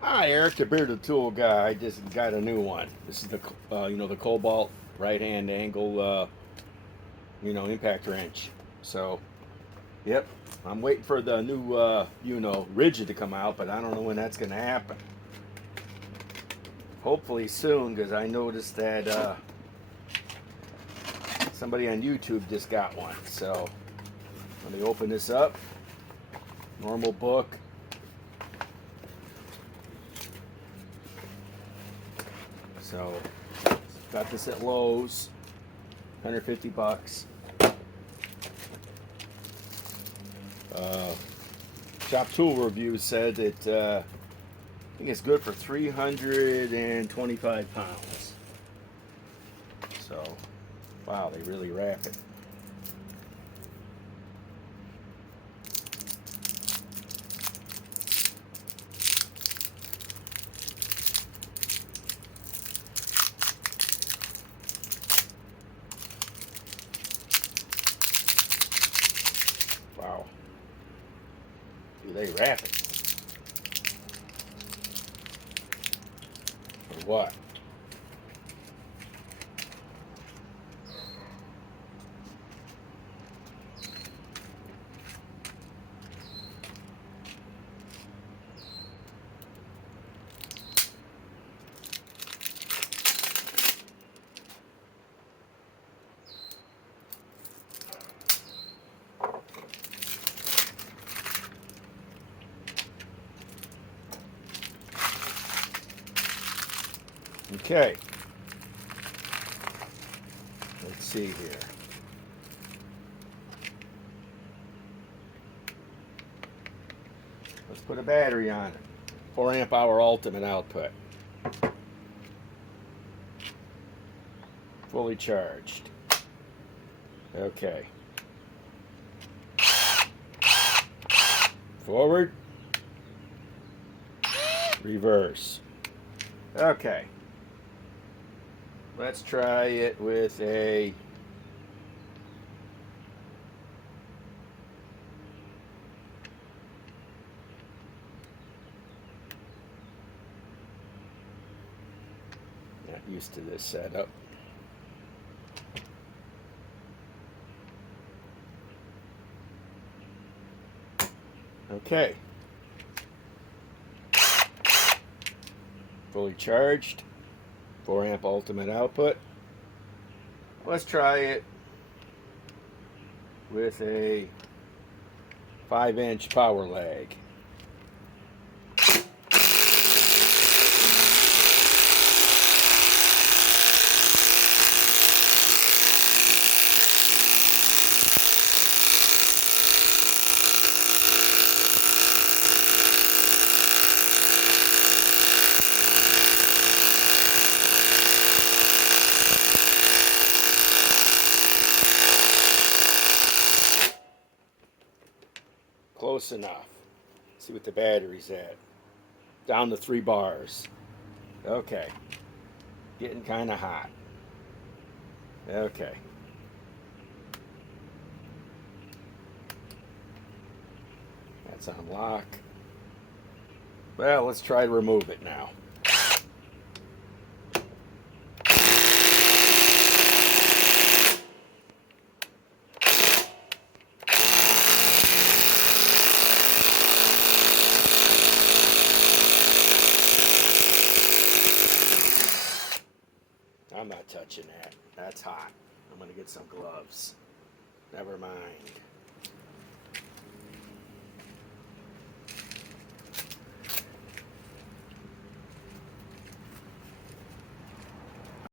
Hi, Eric, the bearded tool guy. I just got a new one. This is the the KOBALT right hand angle impact wrench. So, yep, I'm waiting for the new rigid to come out, but I don't know when that's gonna happen. Hopefully soon, because I noticed that somebody on YouTube just got one. So let me open this up. Normal book. So got this at Lowe's, 150 bucks. Shop Tool Review said that I think it's good for 325 pounds. So, wow, they really wrap it. Wow. Do they wrap it? Or what? Okay. Let's see here. Let's put a battery on it. 4 amp hour ultimate output. Fully charged. Okay. Forward. Reverse. Okay. Let's try it with a not used to this setup. Okay. Fully charged. 4 amp ultimate output. Let's try it with a 5-inch power lag. Close enough. See what the battery's at. Down to 3 bars. Okay. Getting kind of hot. Okay. That's on lock. Well, let's try to remove it now. I'm not touching that. That's hot. I'm going to get some gloves. Never mind.